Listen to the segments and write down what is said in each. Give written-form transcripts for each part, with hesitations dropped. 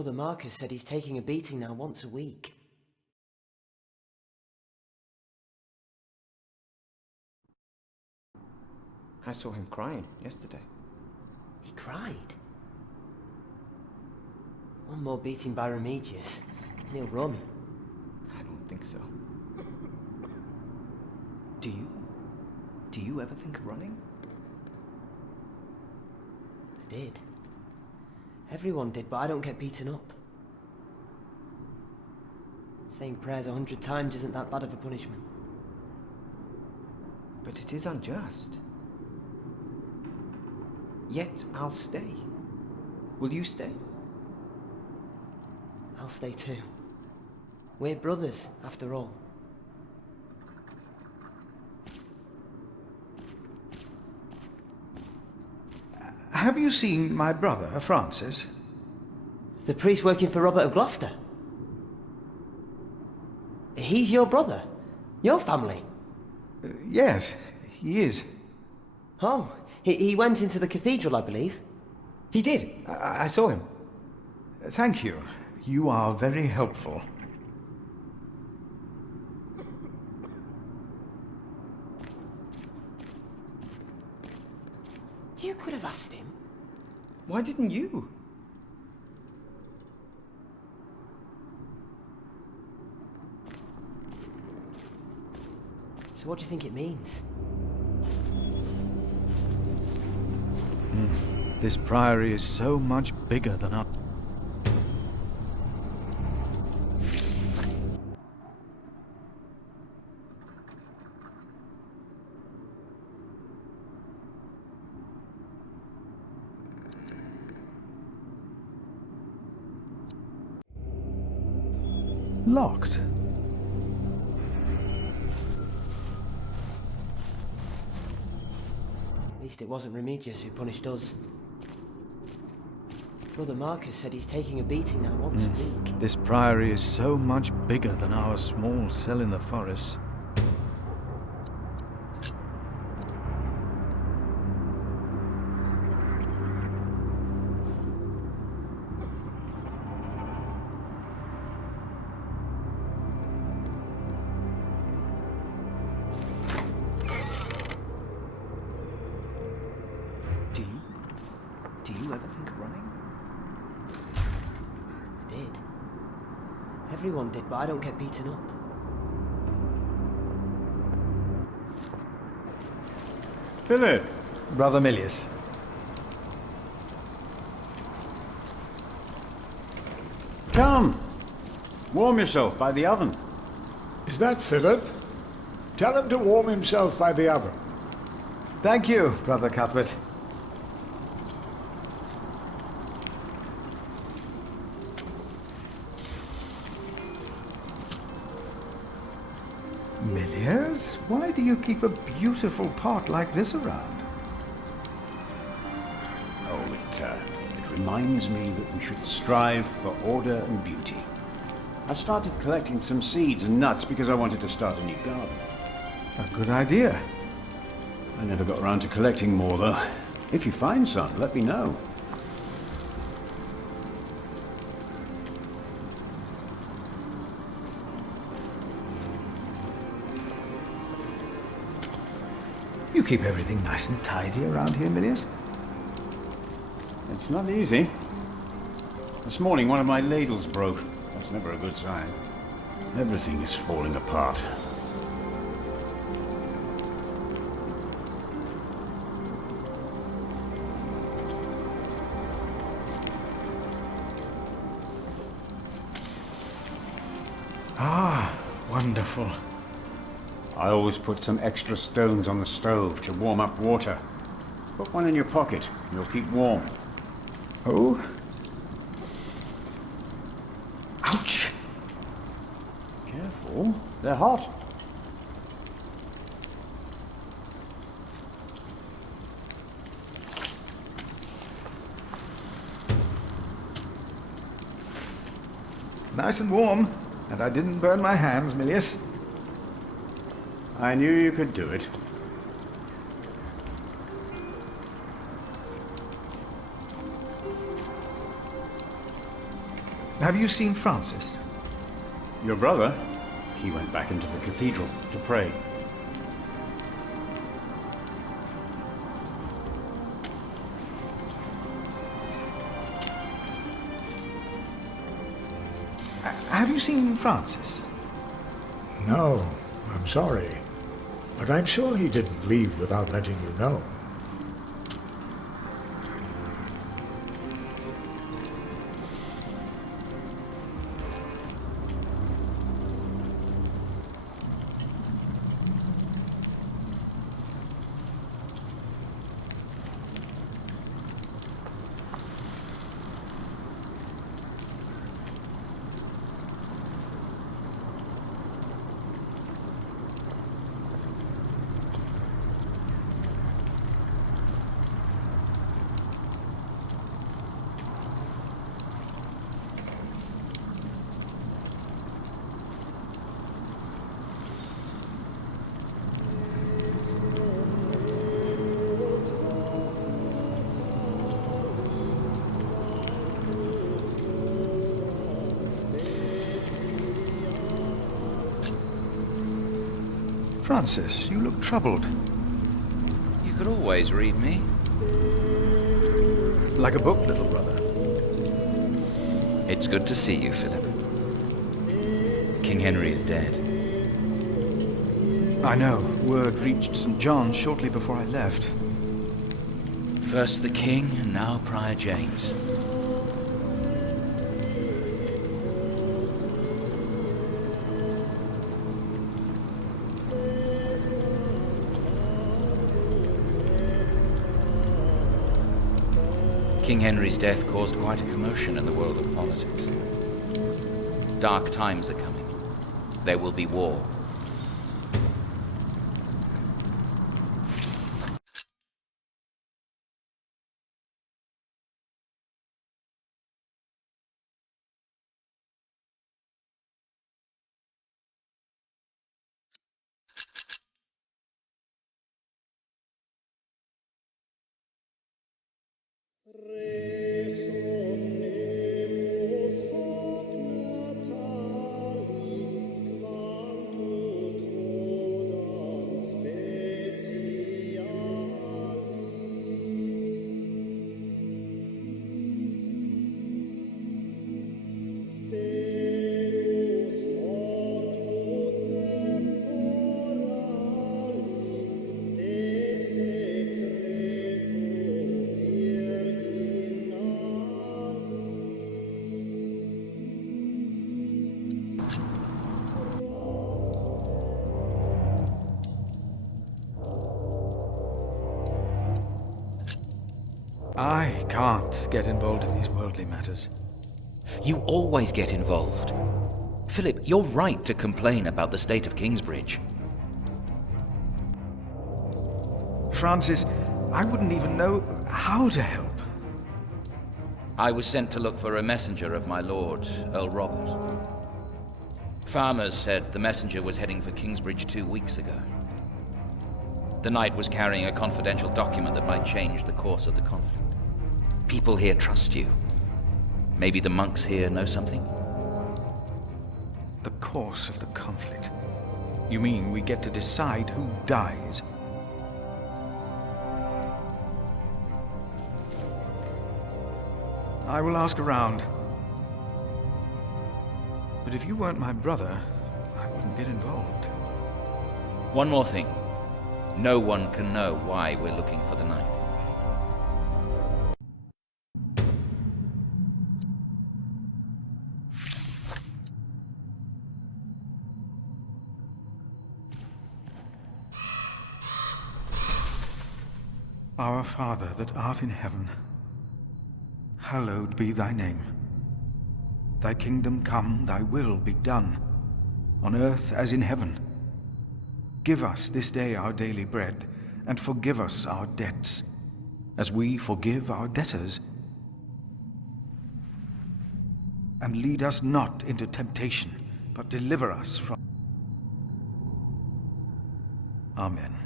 Brother Marcus said he's taking a beating now once a week. I saw him crying yesterday. He cried? One more beating by Remigius, and he'll run. I don't think so. Do you? Do you ever think of running? I did. Everyone did, but I don't get beaten up. Saying prayers 100 times isn't that bad of a punishment. But it is unjust. Yet I'll stay. Will you stay? I'll stay too. We're brothers, after all. Have you seen my brother, Francis? The priest working for Robert of Gloucester? He's your brother? Your family? Yes, he is. Oh, he went into the cathedral, I believe. He did. I saw him. Thank you. You are very helpful. You could have asked him. Why didn't you? So what do you think it means? This priory is so much bigger than our... Locked. At least it wasn't Remigius who punished us. Brother Marcus said he's taking a beating now once a week. This priory is so much bigger than our small cell in the forest. Do you ever think of running? I did. Everyone did, but I don't get beaten up. Philip! Brother Milius. Come! Warm yourself by the oven. Is that Philip? Tell him to warm himself by the oven. Thank you, Brother Cuthbert. Milius, why do you keep a beautiful pot like this around? Oh, it reminds me that we should strive for order and beauty. I started collecting some seeds and nuts because I wanted to start a new garden. A good idea. I never got around to collecting more, though. If you find some, let me know. You keep everything nice and tidy around here, Milius. It's not easy. This morning, one of my ladles broke. That's never a good sign. Everything is falling apart. Ah, wonderful. I always put some extra stones on the stove to warm up water. Put one in your pocket, you'll keep warm. Oh? Ouch! Careful, they're hot. Nice and warm, and I didn't burn my hands, Milius. I knew you could do it. Have you seen Francis? Your brother? He went back into the cathedral to pray. Have you seen Francis? No, I'm sorry. But I'm sure he didn't leave without letting you know. Francis, you look troubled. You could always read me. Like a book, little brother. It's good to see you, Philip. King Henry is dead. I know. Word reached St. John's shortly before I left. First the king, and now Prior James. King Henry's death caused quite a commotion in the world of politics. Dark times are coming. There will be war. I can't get involved in these worldly matters. You always get involved. Philip, you're right to complain about the state of Kingsbridge. Francis, I wouldn't even know how to help. I was sent to look for a messenger of my lord, Earl Robert. Farmers said the messenger was heading for Kingsbridge 2 weeks ago. The knight was carrying a confidential document that might change the course of the conflict. People here trust you. Maybe the monks here know something? The course of the conflict. You mean we get to decide who dies? I will ask around. But if you weren't my brother, I wouldn't get involved. One more thing. No one can know why we're looking for the knight. Our Father that art in heaven, hallowed be thy name. Thy kingdom come, thy will be done, on earth as in heaven. Give us this day our daily bread, and forgive us our debts, as we forgive our debtors. And lead us not into temptation, but deliver us from... Amen.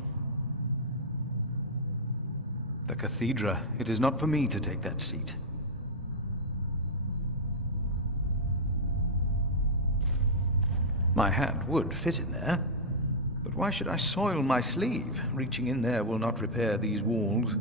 The cathedra, it is not for me to take that seat. My hand would fit in there. But why should I soil my sleeve? Reaching in there will not repair these walls.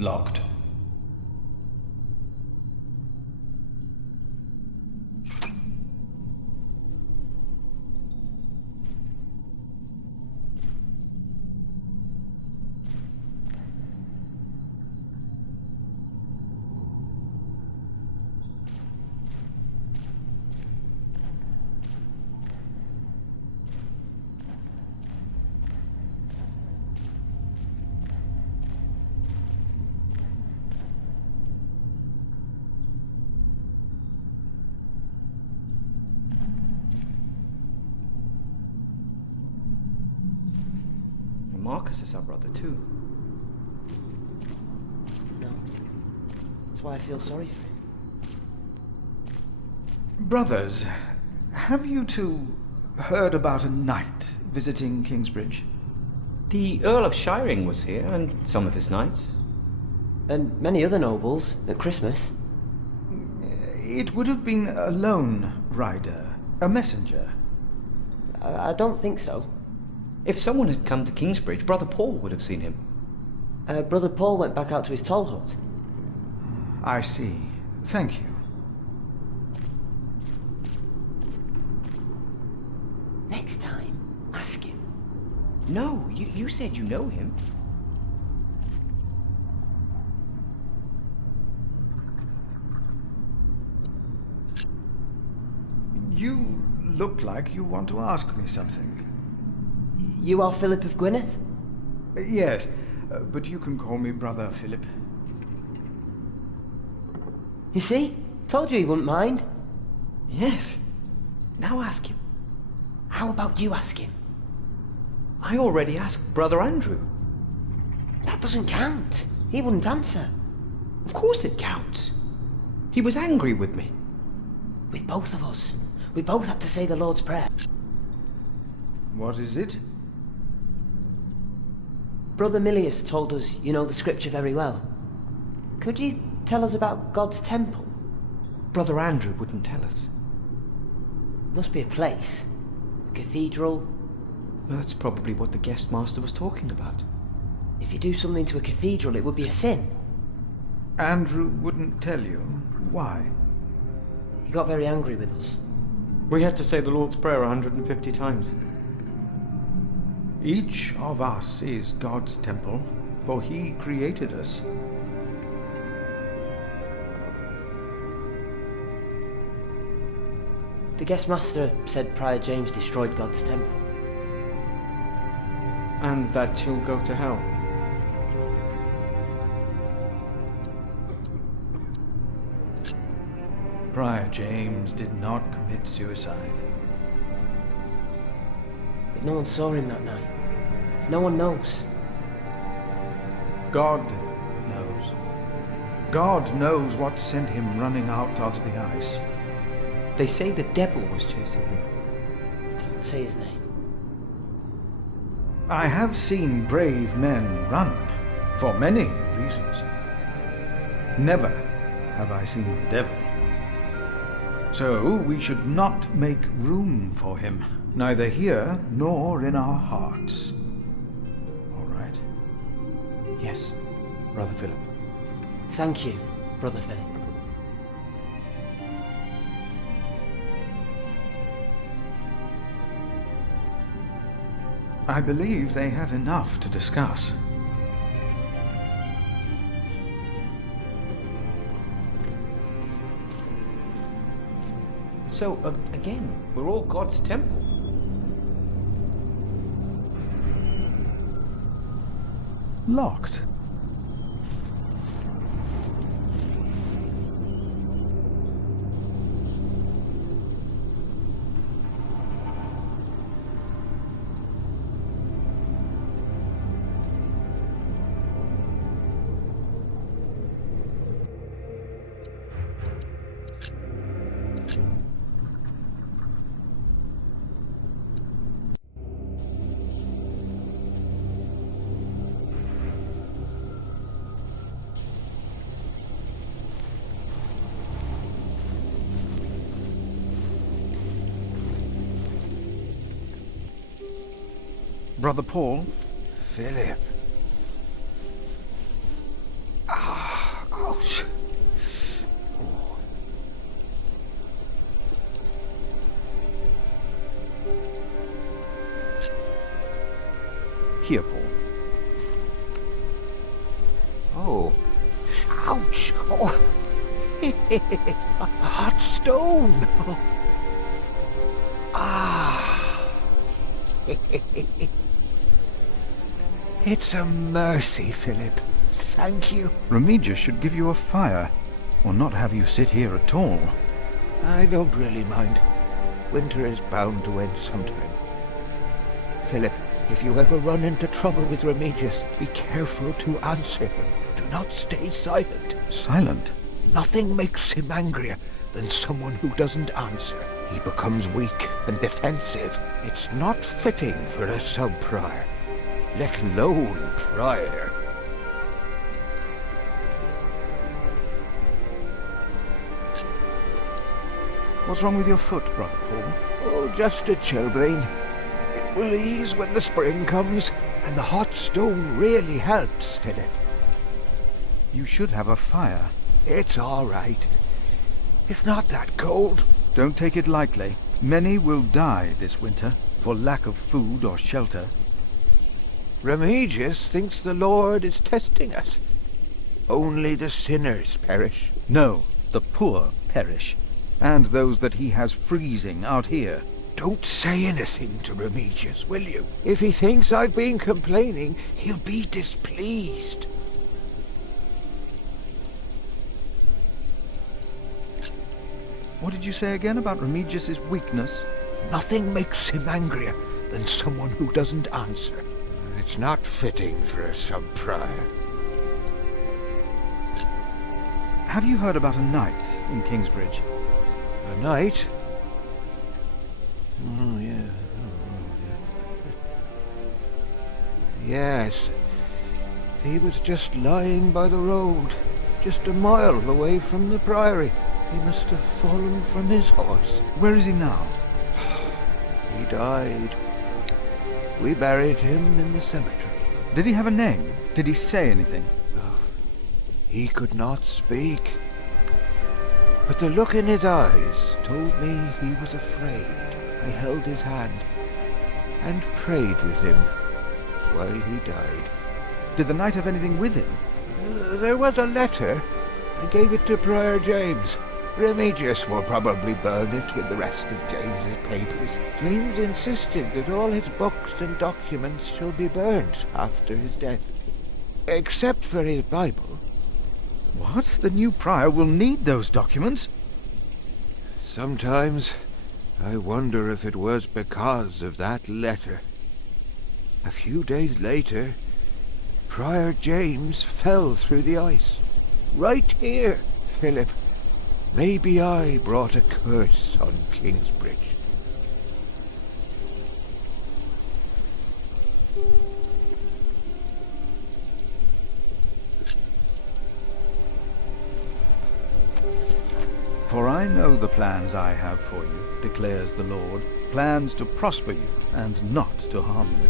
Locked. Marcus is our brother too. No. That's why I feel sorry for him. Brothers, have you two heard about a knight visiting Kingsbridge? The Earl of Shiring was here, and some of his knights. And many other nobles at Christmas. It would have been a lone rider, a messenger. I don't think so. If someone had come to Kingsbridge, Brother Paul would have seen him. Brother Paul went back out to his toll hut. I see. Thank you. Next time, ask him. No, you said you know him. You look like you want to ask me something. You are Philip of Gwynedd? Yes, but you can call me Brother Philip. You see? Told you he wouldn't mind. Yes. Now ask him. How about you ask him? I already asked Brother Andrew. That doesn't count. He wouldn't answer. Of course it counts. He was angry with me. With both of us. We both had to say the Lord's Prayer. What is it? Brother Milius told us you know the scripture very well. Could you tell us about God's temple? Brother Andrew wouldn't tell us. Must be a place. A cathedral. That's probably what the guest master was talking about. If you do something to a cathedral, it would be a sin. Andrew wouldn't tell you. Why? He got very angry with us. We had to say the Lord's Prayer 150 times. Each of us is God's temple, for He created us. The guest master said Prior James destroyed God's temple. And that he'll go to hell. Prior James did not commit suicide. But no one saw him that night. No one knows. God knows. God knows what sent him running out onto the ice. They say the devil was chasing him. Don't say his name. I have seen brave men run, for many reasons. Never have I seen the devil. So we should not make room for him, neither here nor in our hearts. All right? Yes, Brother Philip. Thank you, Brother Philip. I believe they have enough to discuss. So, again, we're all God's temple. Locked. Brother Paul? Philip. Here, Paul. Oh. Ouch! Oh. A hot stone! Ah! It's a mercy, Philip. Thank you. Remigius should give you a fire, or not have you sit here at all. I don't really mind. Winter is bound to end sometime. Philip, if you ever run into trouble with Remigius, be careful to answer him. Do not stay silent. Silent? Nothing makes him angrier than someone who doesn't answer. He becomes weak and defensive. It's not fitting for a sub-prior, let alone prior. What's wrong with your foot, Brother Paul? Oh, just a chilblain. It will ease when the spring comes, and the hot stone really helps, Philip. You should have a fire. It's all right. It's not that cold. Don't take it lightly. Many will die this winter for lack of food or shelter. Remigius thinks the Lord is testing us. Only the sinners perish. No, the poor perish, and those that he has freezing out here. Don't say anything to Remigius, will you? If he thinks I've been complaining, he'll be displeased. What did you say again about Remigius's weakness? Nothing makes him angrier than someone who doesn't answer. It's not fitting for a sub-prior. Have you heard about a knight in Kingsbridge? A knight? Oh, yeah. Yes. He was just lying by the road, just a mile away from the priory. He must have fallen from his horse. Where is he now? He died. We buried him in the cemetery. Did he have a name? Did he say anything? He could not speak. But the look in his eyes told me he was afraid. I held his hand and prayed with him while he died. Did the knight have anything with him? There was a letter. I gave it to Prior James. Remigius will probably burn it with the rest of James's papers. James insisted that all his books and documents shall be burnt after his death, except for his Bible. What? The new prior will need those documents? Sometimes I wonder if it was because of that letter. A few days later, Prior James fell through the ice. Right here, Philip. Maybe I brought a curse on Kingsbridge. For I know the plans I have for you, declares the Lord, plans to prosper you and not to harm you.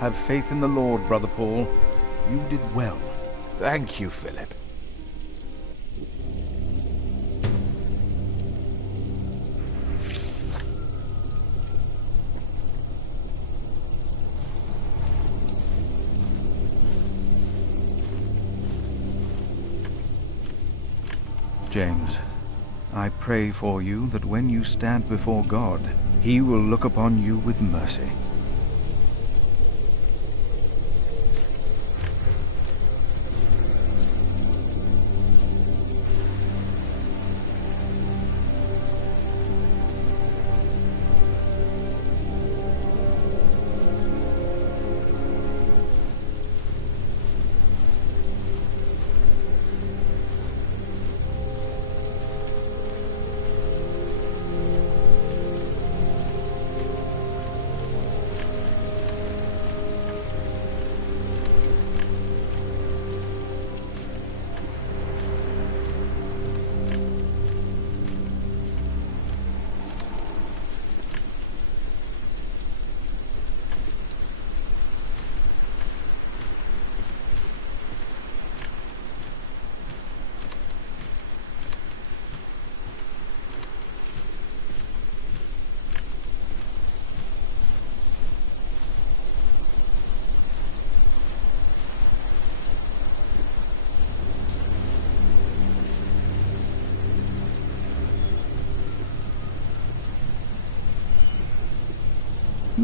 Have faith in the Lord, Brother Paul. You did well. Thank you, Philip. James, I pray for you that when you stand before God, He will look upon you with mercy.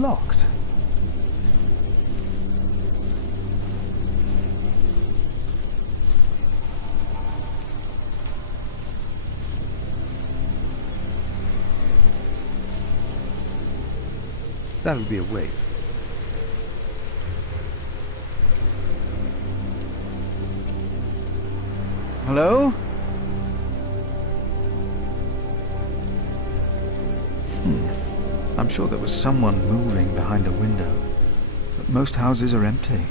locked. That'll be a wait. Hello? I'm sure there was someone moving behind a window, but most houses are empty.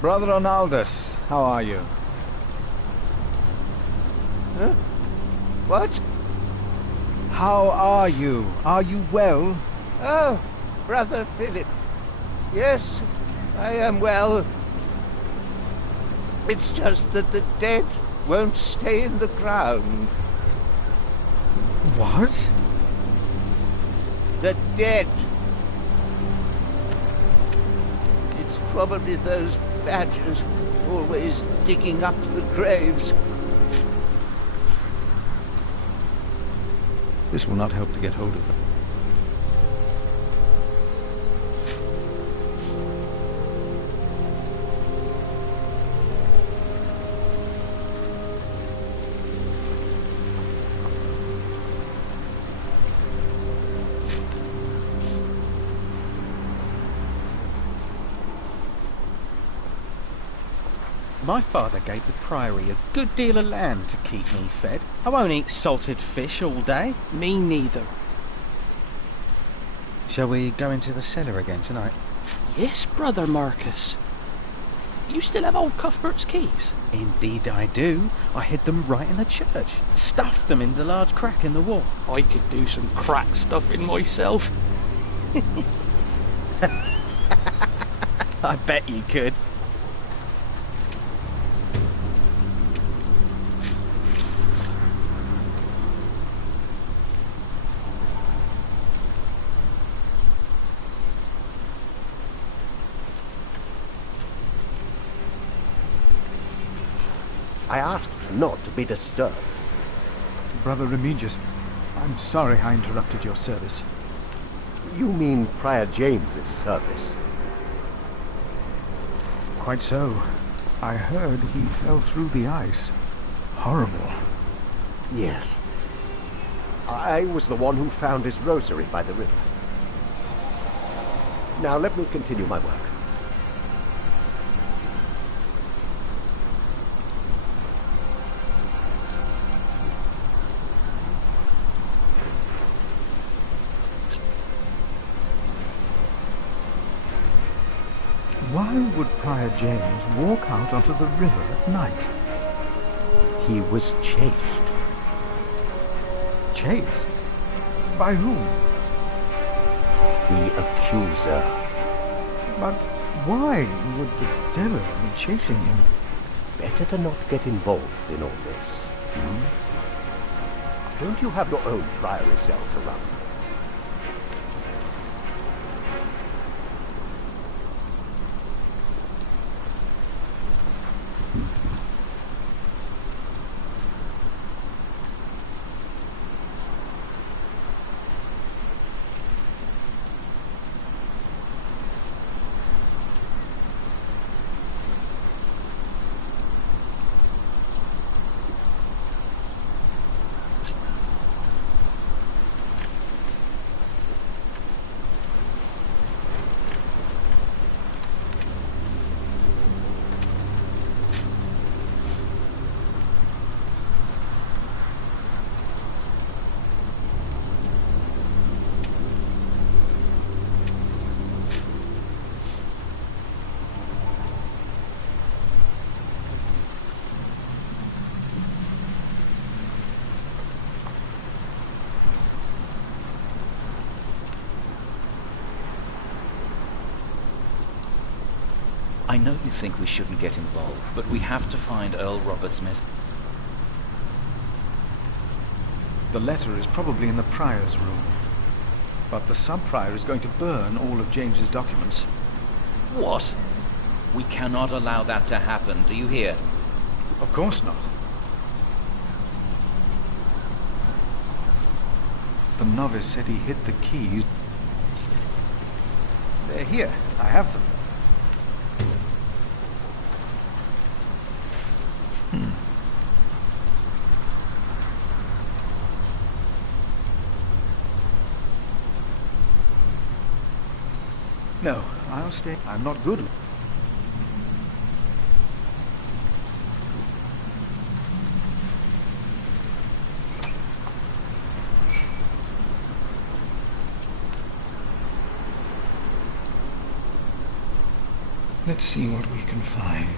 Brother Ronaldus, how are you? Huh? What? How are you? Are you well? Oh, Brother Philip. Yes, I am well. It's just that the dead won't stay in the ground. What? The dead. It's probably those badgers always digging up the graves. This will not help to get hold of them. My father gave the Priory a good deal of land to keep me fed. I won't eat salted fish all day. Me neither. Shall we go into the cellar again tonight? Yes, Brother Marcus. You still have old Cuthbert's keys? Indeed I do. I hid them right in the church. Stuffed them in the large crack in the wall. I could do some crack stuffing myself. I bet you could. I asked not to be disturbed. Brother Remigius, I'm sorry I interrupted your service. You mean Prior James's service? Quite so. I heard he fell through the ice. Horrible. Yes. I was the one who found his rosary by the river. Now let me continue my work. Why would Prior James walk out onto the river at night? He was chased. Chased? By whom? The accuser. But why would the devil be chasing him? Better to not get involved in all this. Don't you have your own priory cell to run? I know you think we shouldn't get involved, but we have to find Earl Robert's message. The letter is probably in the prior's room. But the sub-prior is going to burn all of James's documents. What? We cannot allow that to happen, do you hear? Of course not. The novice said he hid the keys. They're here. I have them. No, I'll stay. I'm not good. Let's see what we can find.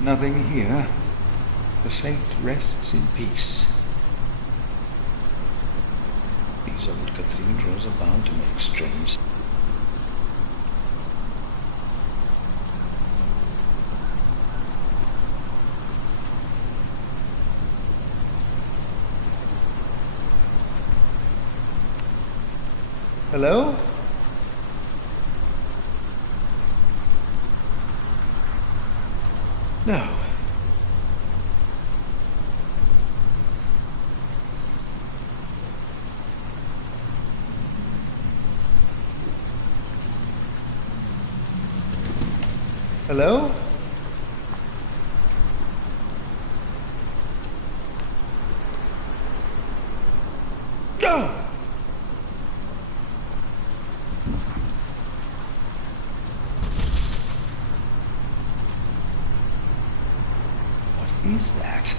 Nothing here. The saint rests in peace. These old cathedrals are bound to make strange. Hello? No. Hello? Go! What is that?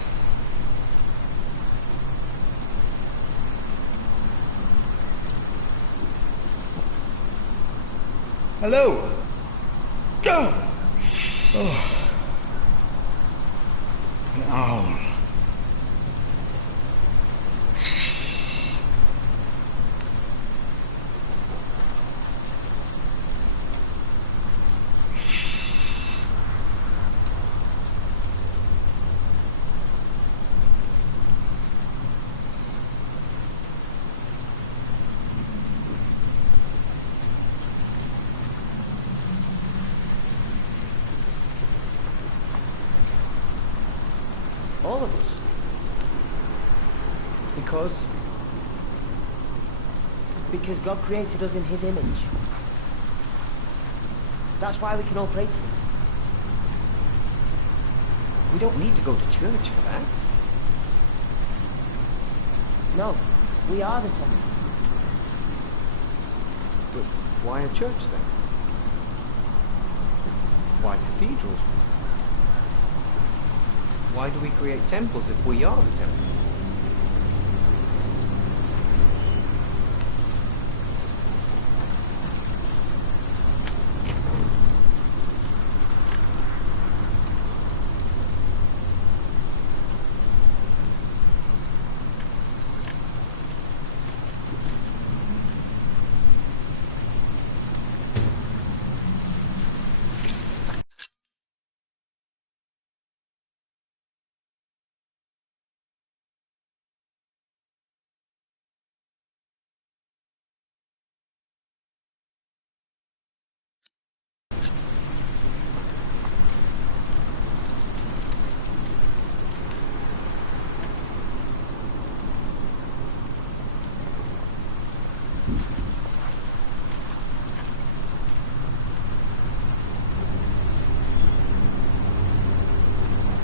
Hello? Go! Oh. An owl. All of us. Because God created us in His image. That's why we can all pray to Him. We don't need to go to church for that. No, we are the temple. But why a church then? Why cathedrals? Why do we create temples if we are the temple?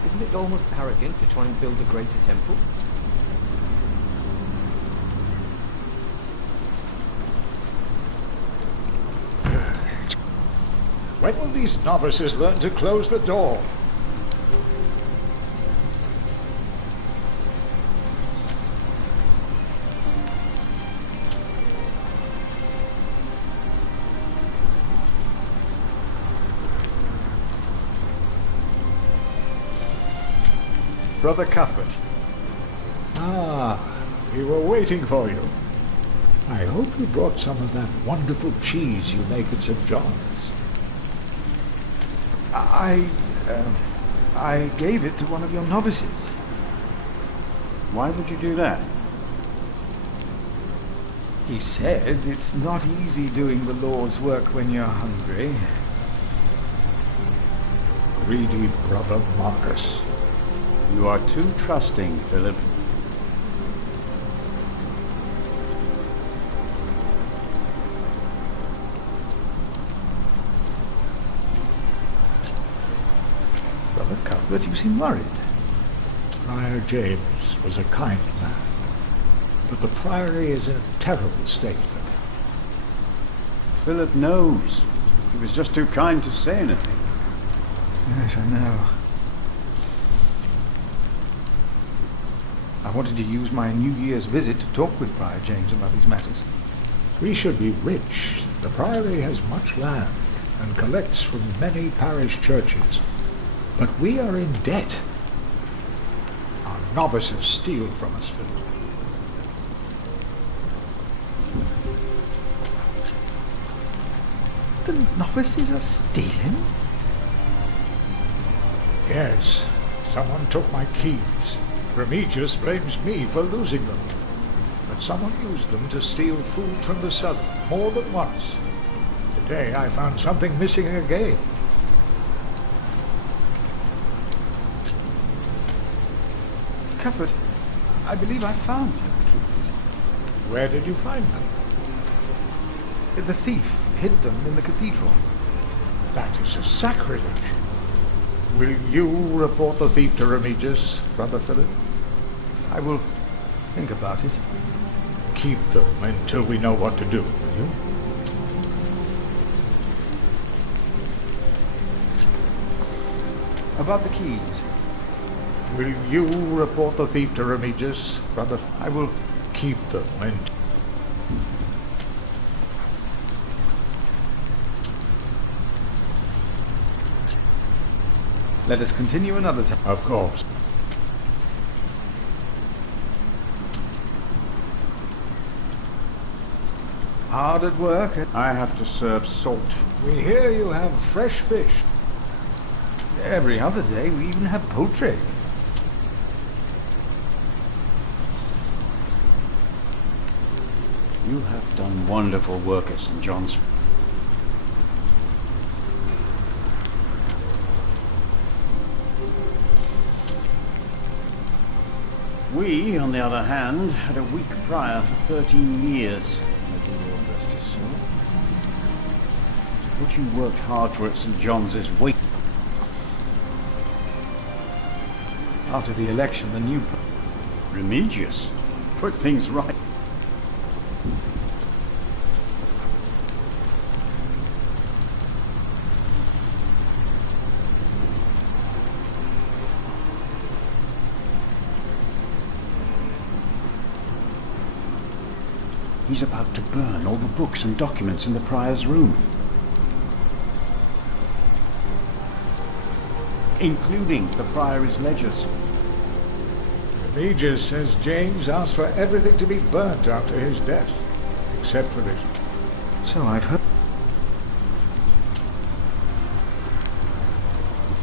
Isn't it almost arrogant to try and build a greater temple? When will these novices learn to close the door? Brother Cuthbert. Ah, we were waiting for you. I hope you brought some of that wonderful cheese you make at St. John's. I gave it to one of your novices. Why would you do that? He said it's not easy doing the Lord's work when you're hungry. Greedy brother Marcus. You are too trusting, Philip. Brother Cuthbert, you seem worried. Friar James was a kind man, but the priory is in a terrible state. Philip knows. He was just too kind to say anything. Yes, I know. I wanted to use my New Year's visit to talk with Friar James about these matters. We should be rich. The priory has much land and collects from many parish churches. But we are in debt. Our novices steal from us, Philip. The novices are stealing? Yes, someone took my keys. Remigius blames me for losing them. But someone used them to steal food from the cellar more than once. Today I found something missing again. Cuthbert, I believe I found your keys. Where did you find them? The thief hid them in the cathedral. That is a sacrilege. Will you report the thief to Remigius, Brother Philip? I will think about it. Keep them until we know what to do, will you? About the keys. Will you report the thief to Remigius, Brother? I will keep them and... Let us continue another time. Of course. Hard at work. I have to serve salt. We hear you have fresh fish. Every other day we even have poultry. You have done wonderful work at St. John's. We, on the other hand, had a weak prior for 13 years. May the Lord rest his soul. What you worked hard for at St. John's is weight. After the election, the new... Remigius. Put things right. He's about to burn all the books and documents in the prior's room. Including the priory's ledgers. Remigius says James asked for everything to be burnt after his death, except for this. So I've heard.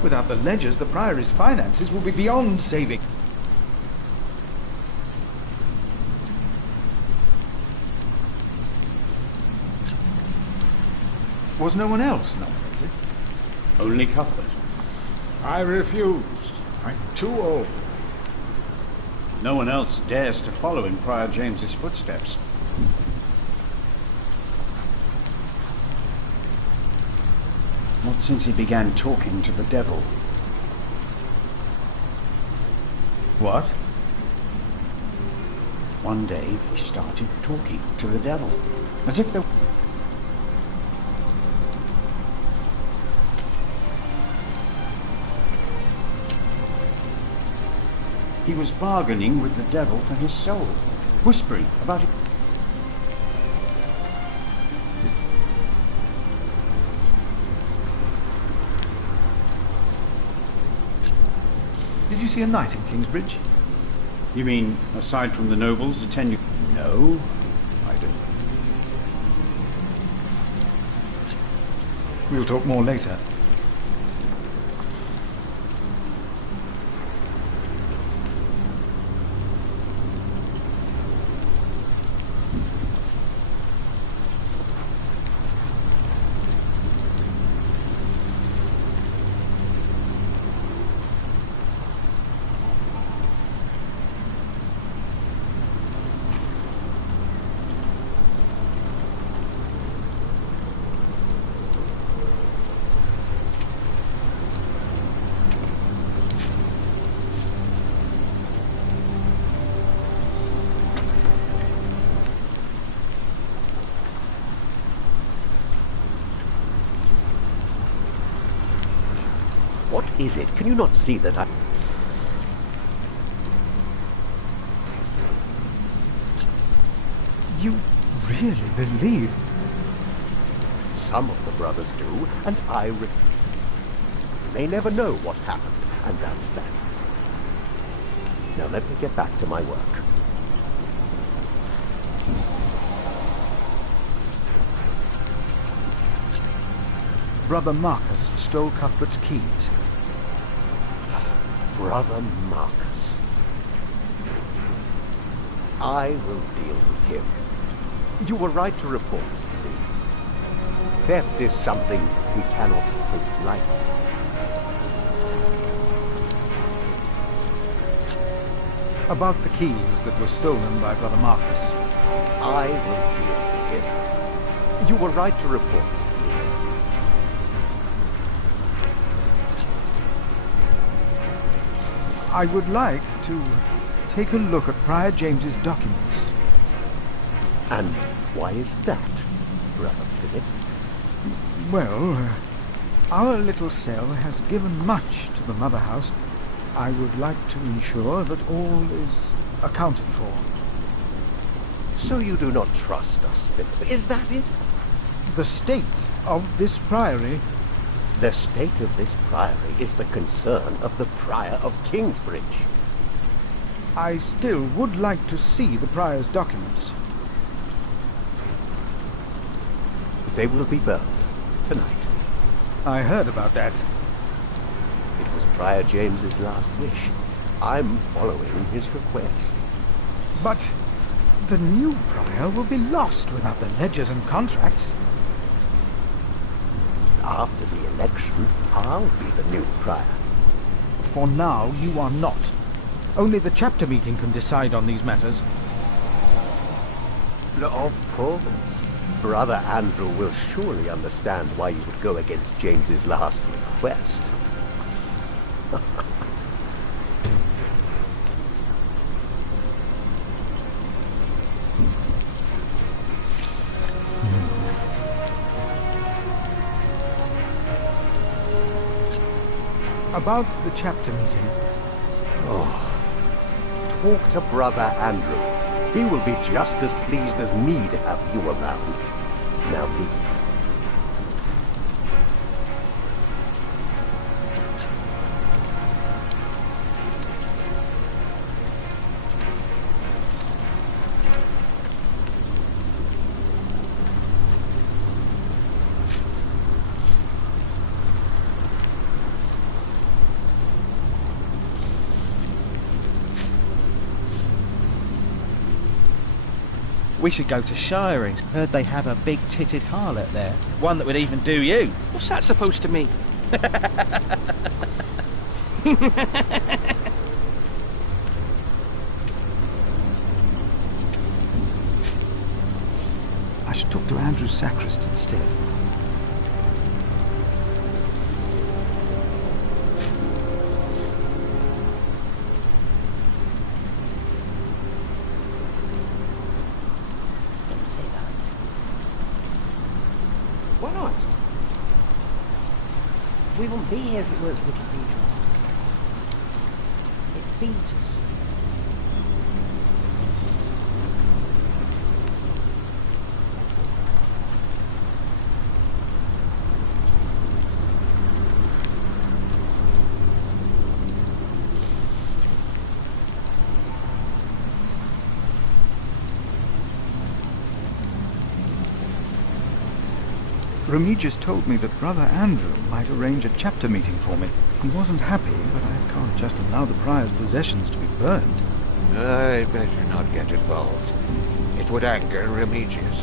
Without the ledgers, the priory's finances will be beyond saving. Was no one else nominated? Only Cuthbert. I refused. I'm too old. No one else dares to follow in Prior James's footsteps. Not since he began talking to the devil. What? One day he started talking to the devil, as if there... He was bargaining with the devil for his soul, whispering about it. Did you see a knight in Kingsbridge? You mean, aside from the nobles attending? No, I don't think We'll talk more later. What is it? Can you not see that I... You really believe? Some of the brothers do, and I refuse. You may never know what happened, and that's that. Now let me get back to my work. Brother Marcus stole Cuthbert's keys. Brother Marcus. I will deal with him. You were right to report to me. Theft is something we cannot take lightly. About the keys that were stolen by Brother Marcus. I will deal with him. You were right to report to me. I would like to take a look at Prior James's documents. And why is that, Brother Philip? Well, our little cell has given much to the Mother House. I would like to ensure that all is accounted for. So you do not trust us, Philip, is that it? The state of this priory... The state of this priory is the concern of the Prior of Kingsbridge. I still would like to see the prior's documents. They will be burned tonight. I heard about that. It was Prior James's last wish. I'm following his request. But the new prior will be lost without the ledgers and contracts. After the election, I'll be the new prior. For now, you are not. Only the chapter meeting can decide on these matters. Of course. Brother Andrew will surely understand why you would go against James's last request. About the chapter meeting. Talk to Brother Andrew. He will be just as pleased as me to have you around. Now leave. We should go to Shirings. Heard they have a big-titted harlot there. One that would even do you. What's that supposed to mean? I should talk to Andrew's sacrist instead. Don't say that. Why not? We wouldn't be here if it weren't for the cathedral. It feeds us. Remigius told me that Brother Andrew might arrange a chapter meeting for me. He wasn't happy, but I can't just allow the prior's possessions to be burned. I'd better not get involved. It would anger Remigius.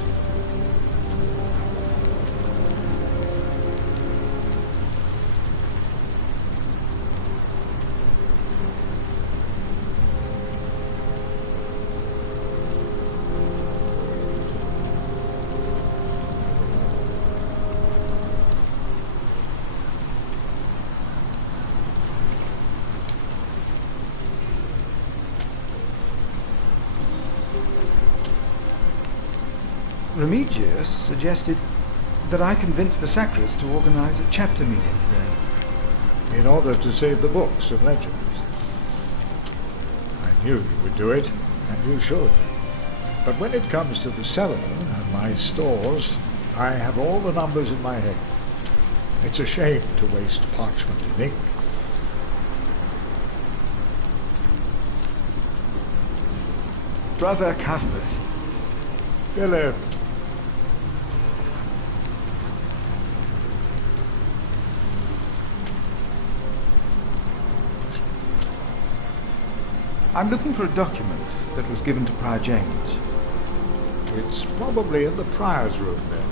Remigius suggested that I convince the sacrist to organize a chapter meeting today. In order to save the books and legends. I knew you would do it, and you should. But when it comes to the cellar and my stores, I have all the numbers in my head. It's a shame to waste parchment and ink. Brother Cuthbert. Philip. I'm looking for a document that was given to Prior James. It's probably in the prior's room then.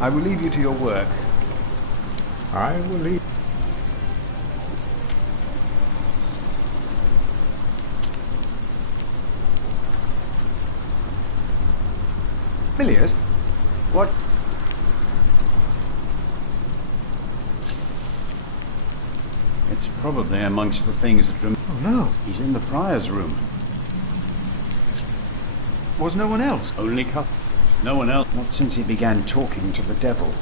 I will leave you to your work. I will leave. Milius? What? It's probably amongst the things that... Oh no. He's in the prior's room. Was no one else? Only no one else. Not since he began talking to the devil.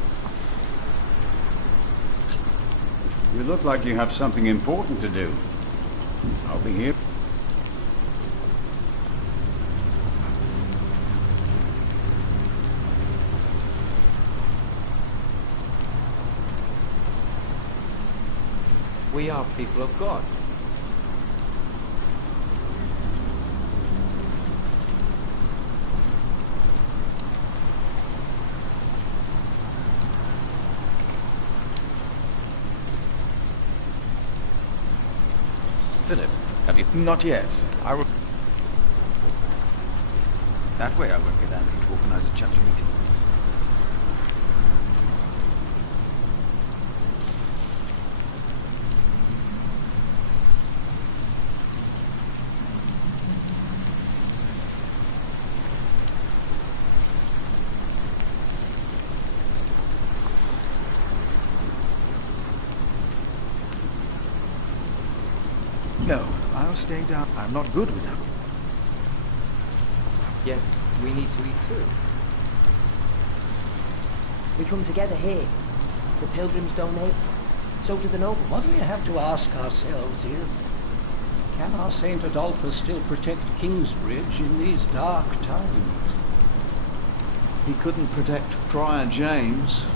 You look like you have something important to do. I'll be here. We are people of God. Philip, have you... Not yet. I will... That way I won't get Andrew to organize a chapter meeting. No, I'll stay down. I'm not good with them. Yet, we need to eat too. We come together here. The pilgrims donate. So do the nobles. What we have to ask ourselves is, can our St. Adolphus still protect Kingsbridge in these dark times? He couldn't protect Prior James.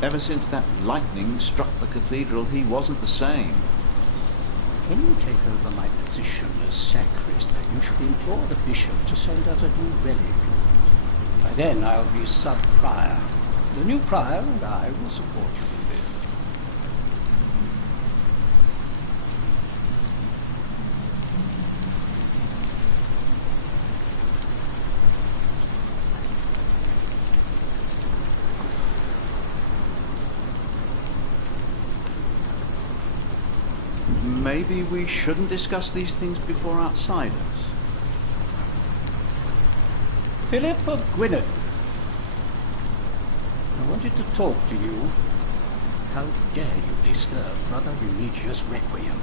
Ever since that lightning struck the cathedral, he wasn't the same. When you take over my position as sacrist, you should implore the bishop to send us a new relic. By then I'll be sub-prior. The new prior and I will support you in this. Maybe we shouldn't discuss these things before outsiders. Philip of Gwynedd, I wanted to talk to you. How dare you disturb Brother Remigius' requiem?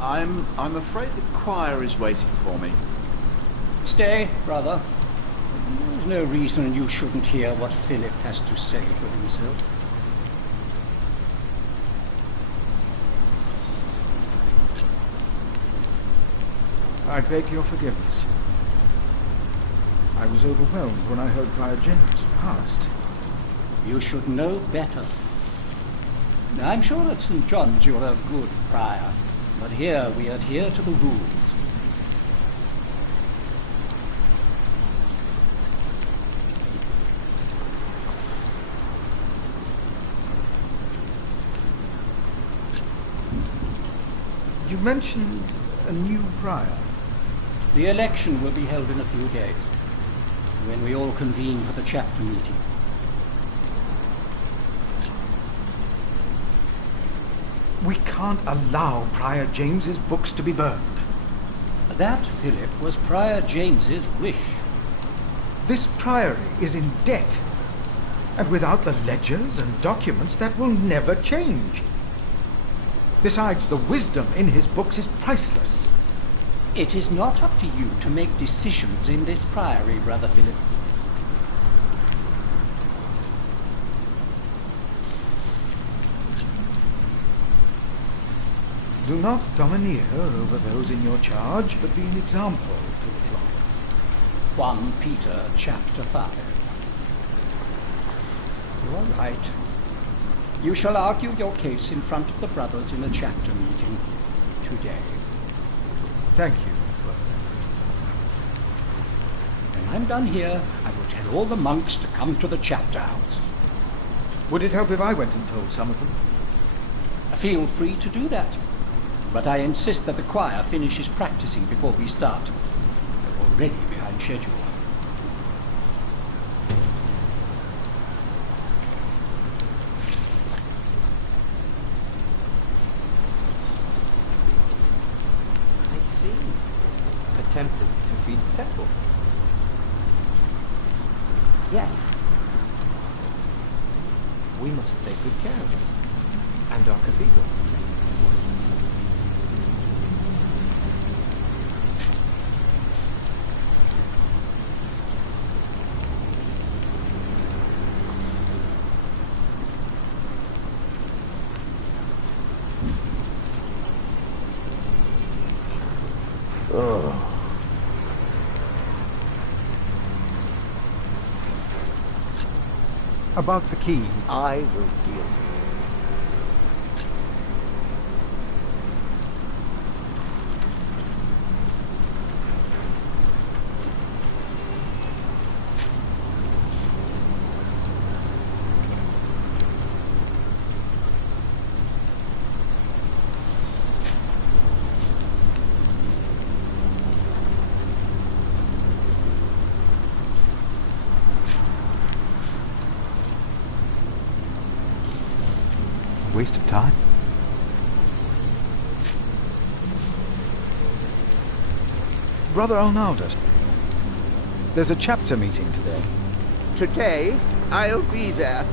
I'm afraid the choir is waiting for me. Stay, brother. There's no reason you shouldn't hear what Philip has to say for himself. I beg your forgiveness. I was overwhelmed when I heard Prior James passed. You should know better. I'm sure at St. John's you're a good prior, but here we adhere to the rules. You mentioned a new prior. The election will be held in a few days, when we all convene for the chapter meeting. We can't allow Prior James's books to be burned. That, Philip, was Prior James's wish. This priory is in debt, and without the ledgers and documents, that will never change. Besides, the wisdom in his books is priceless. It is not up to you to make decisions in this priory, Brother Philip. Do not domineer over those in your charge, but be an example to the flock. 1 Peter chapter 5. You are right. You shall argue your case in front of the brothers in a chapter meeting today. Thank you, brother. When I'm done here, I will tell all the monks to come to the chapter house. Would it help if I went and told some of them? Feel free to do that. But I insist that the choir finishes practicing before we start. They're already behind schedule. I see. Attempted to feed the temple. Yes. We must take good care of it. And our cathedral. About the key. I will deal with it. Waste of time. Brother Arnaldus, there's a chapter meeting today. Today, I'll be there.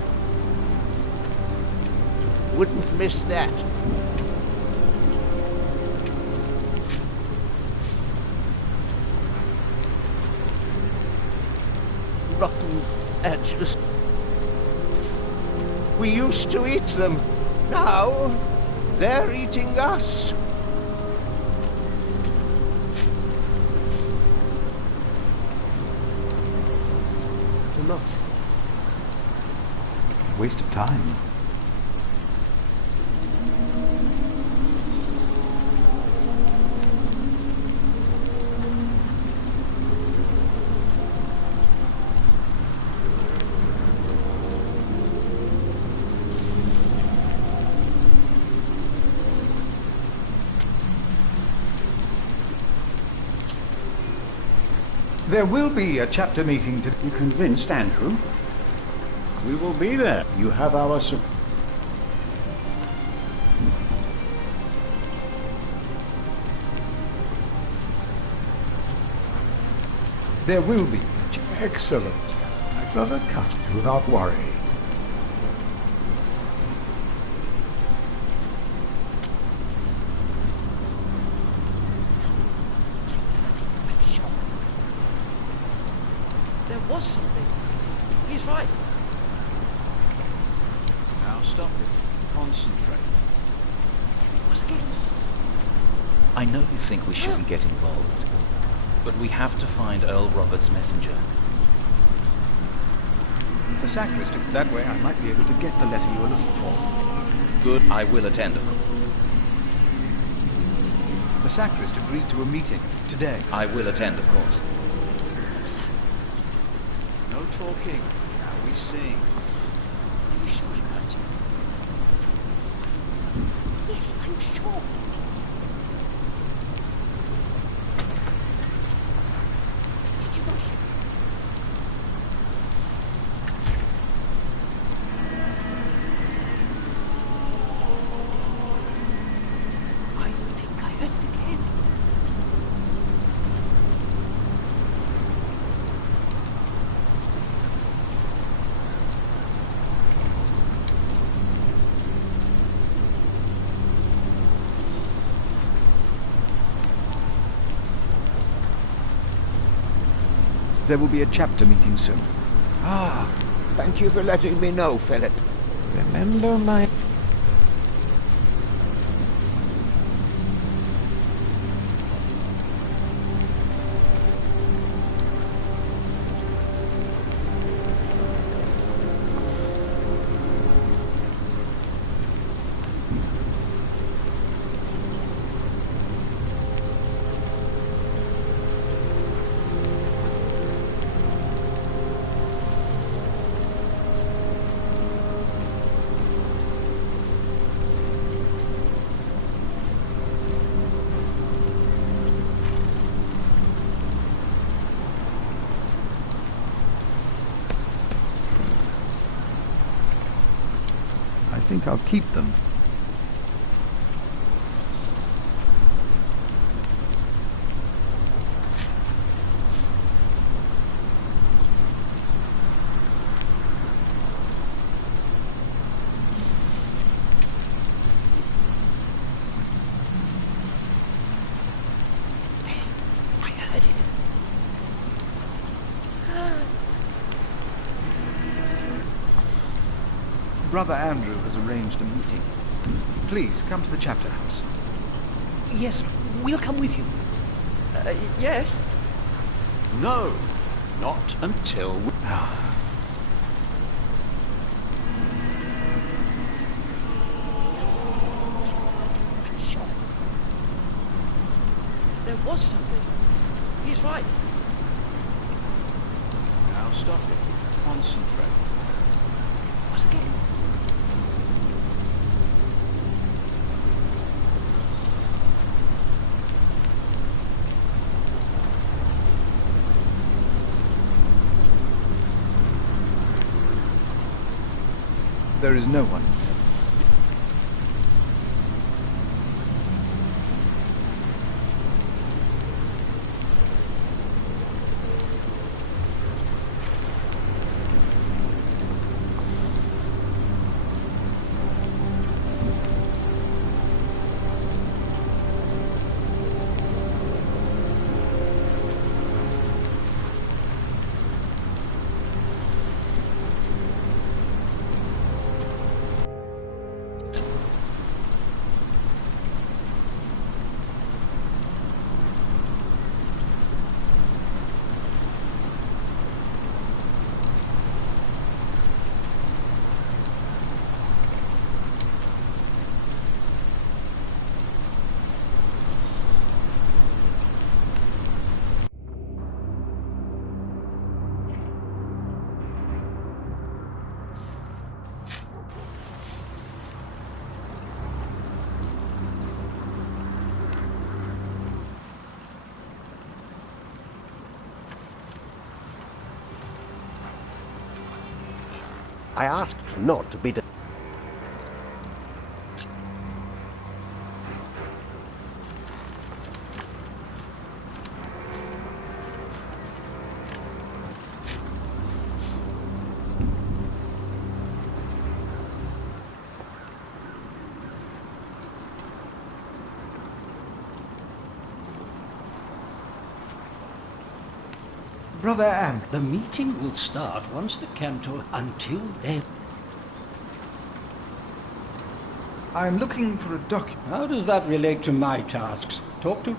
Wouldn't miss that. Rotten edges. We used to eat them. Now, they're eating us. We must. Waste of time. There will be a chapter meeting today. You convinced Andrew? We will be there. You have our support. There will be. Excellent. My brother Cuthbert, do not worry. There was something. He's right. Now stop it. Concentrate. I know you think we shouldn't get involved, but we have to find Earl Robert's messenger. The sacristan. That way I might be able to get the letter you were looking for. Good, I will attend, of course. The sacrist agreed to a meeting today. I will attend, of course. No talking. Now we sing. Are you sure he heard you? Yes, I'm sure. There will be a chapter meeting soon. Ah, thank you for letting me know, Philip. Remember my... I think I'll keep them. I heard it. Brother Andrew has arranged a meeting. Please, come to the chapter house. Yes, we'll come with you. Yes? No, not until we... Sure. There was something. He's right. Now stop it. Concentrate. What's again? There is no one. I asked not to be... Brother Andrew. The meeting will start once the cantor. Until then. I am looking for a document. How does that relate to my tasks? Talk to...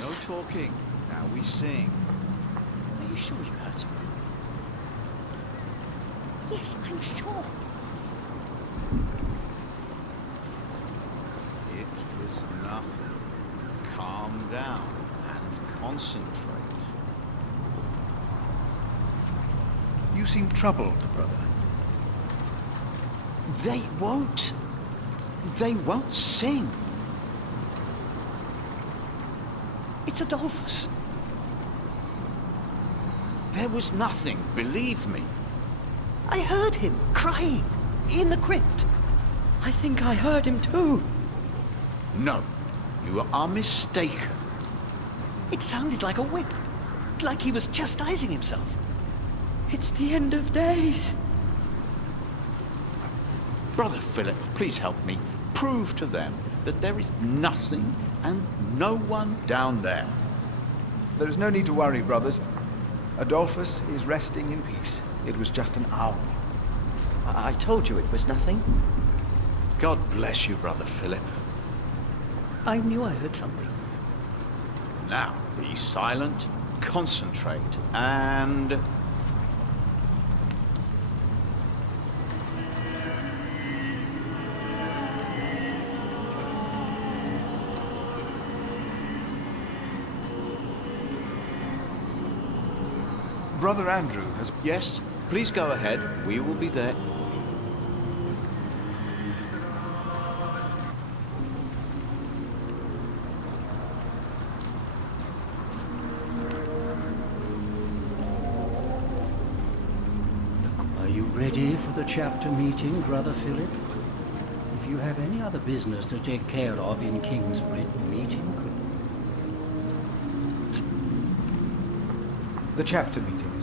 No talking. Now we sing. Are you sure you heard something? Yes, I'm sure. It was nothing. Calm down and concentrate. You seem troubled, brother. They won't. They won't sing. It's Adolphus. There was nothing, believe me. I heard him crying in the crypt. I think I heard him too. No, you are mistaken. It sounded like a whip, like he was chastising himself. It's the end of days. Brother Philip, please help me. Prove to them that there is nothing and no one down there. There is no need to worry, brothers. Adolphus is resting in peace. It was just an owl. I told you it was nothing. God bless you, Brother Philip. I knew I heard something. Now, be silent, concentrate, and... Brother Andrew has... Yes, please go ahead. We will be there. Are you ready for the chapter meeting, Brother Philip? If you have any other business to take care of in Kingsbridge, the meeting could... The chapter meeting is...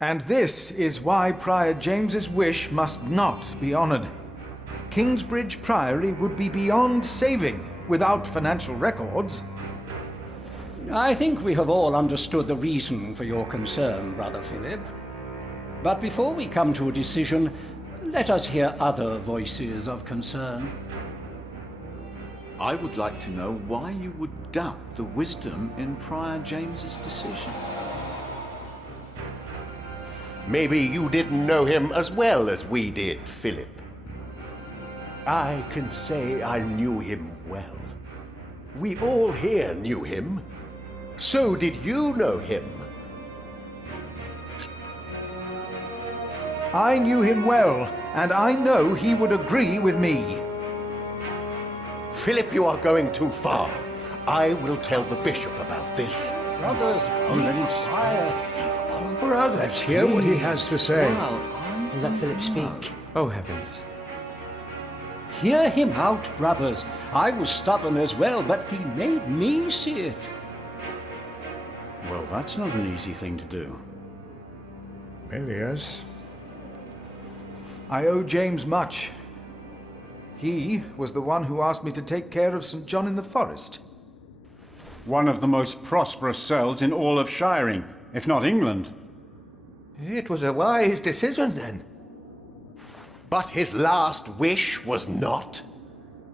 And this is why Prior James's wish must not be honoured. Kingsbridge Priory would be beyond saving without financial records. I think we have all understood the reason for your concern, Brother Philip. But before we come to a decision, let us hear other voices of concern. I would like to know why you would doubt the wisdom in Prior James's decision. Maybe you didn't know him as well as we did, Philip. I can say I knew him well. We all here knew him. So did you know him? I knew him well, and I know he would agree with me. Philip, you are going too far. I will tell the bishop about this. Brothers, Brother, let's hear what he has to say. We'll let Philip speak. Oh, heavens. hear him out, brothers. I was stubborn as well, but he made me see it. Well, that's not an easy thing to do. Milius. I owe James much. He was the one who asked me to take care of St. John in the Forest. One of the most prosperous cells in all of Shiring, if not England. It was a wise decision, then. But his last wish was not?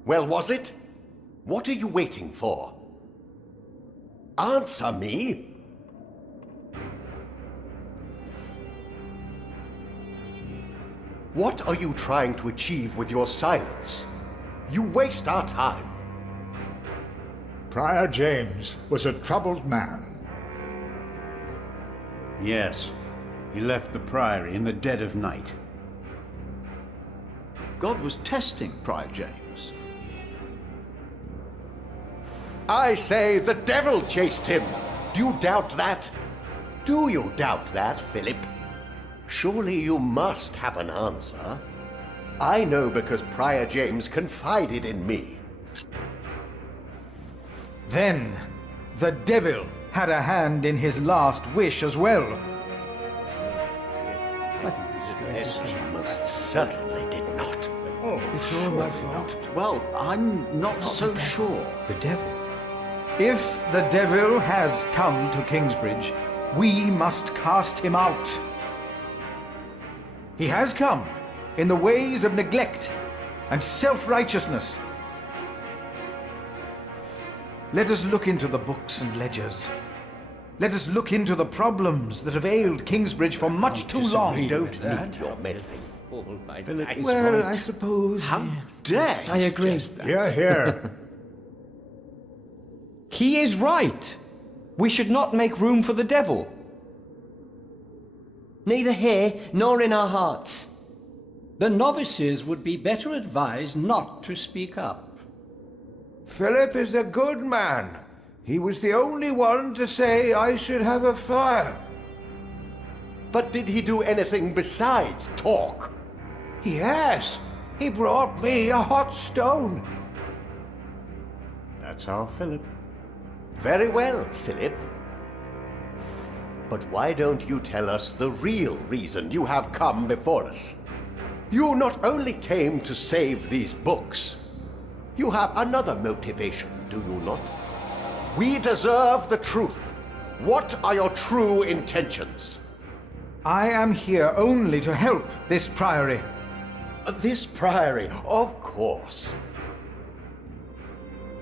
Well, was it? What are you waiting for? Answer me! What are you trying to achieve with your silence? You waste our time. Prior James was a troubled man. Yes, he left the priory in the dead of night. God was testing Prior James. I say the devil chased him. Do you doubt that? Do you doubt that, Philip? Surely you must have an answer. I know because Prior James confided in me. Then, the devil had a hand in his last wish as well. Yes, he most certainly did not. It's all my fault. Well, I'm not so sure. The devil. If the devil has come to Kingsbridge, we must cast him out. He has come in the ways of neglect and self-righteousness. Let us look into the books and ledgers. Let us look into the problems that have ailed Kingsbridge for much too long. Don't need your meddling. Well, I suppose... How dare I agree. Hear, hear. He is right. We should not make room for the devil. Neither here nor in our hearts. The novices would be better advised not to speak up. Philip is a good man. He was the only one to say I should have a fire. But did he do anything besides talk? Yes, he brought me a hot stone. That's our Philip. Very well, Philip. But why don't you tell us the real reason you have come before us? You not only came to save these books, you have another motivation, do you not? We deserve the truth. What are your true intentions? I am here only to help this priory. This priory, of course.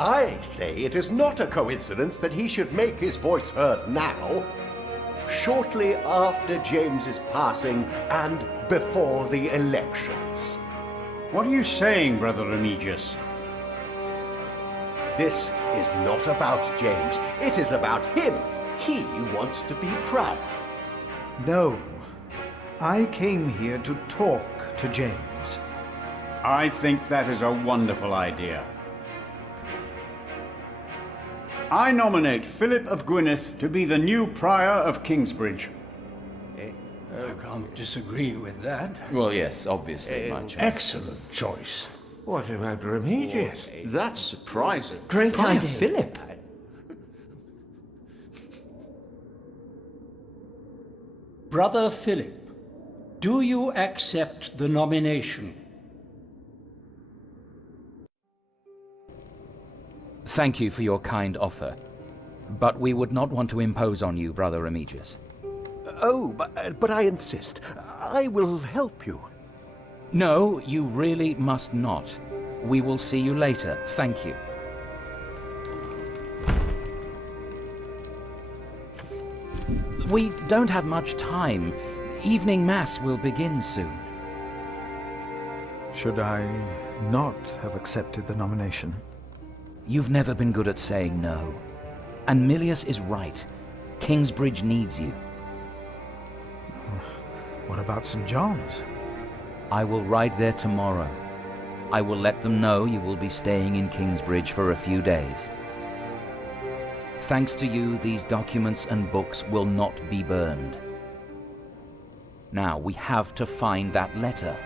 I say it is not a coincidence that he should make his voice heard now, shortly after James's passing and before the elections. What are you saying, Brother Remigius? This is not about James. It is about him. He wants to be prior. No, I came here to talk to James. I think that is a wonderful idea. I nominate Philip of Gwynedd to be the new prior of Kingsbridge. I can't disagree with that. Well, yes, obviously, my choice. Excellent choice. What about Remigius? That's surprising. Great idea. Philip. Brother Philip, do you accept the nomination? Thank you for your kind offer, but we would not want to impose on you, Brother Remigius. Oh, but I insist. I will help you. No, you really must not. We will see you later. Thank you. We don't have much time. Evening Mass will begin soon. Should I not have accepted the nomination? You've never been good at saying no. And Milius is right. Kingsbridge needs you. What about St. John's? I will ride there tomorrow. I will let them know you will be staying in Kingsbridge for a few days. Thanks to you, these documents and books will not be burned. Now, we have to find that letter.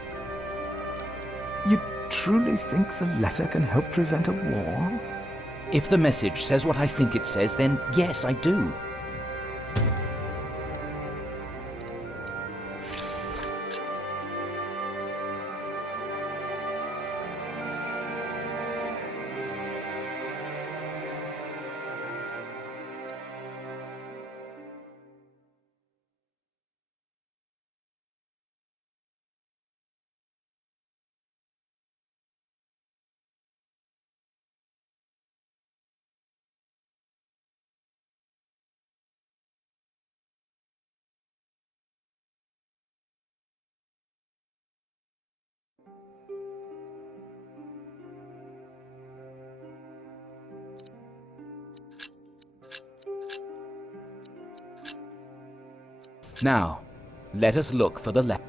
You truly think the letter can help prevent a war? If the message says what I think it says, then yes, I do. Now, let us look for the letter.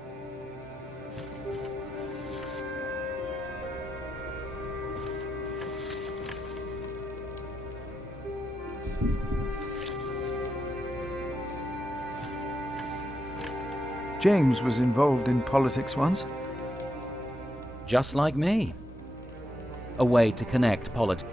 James was involved in politics once. Just like me. A way to connect politics.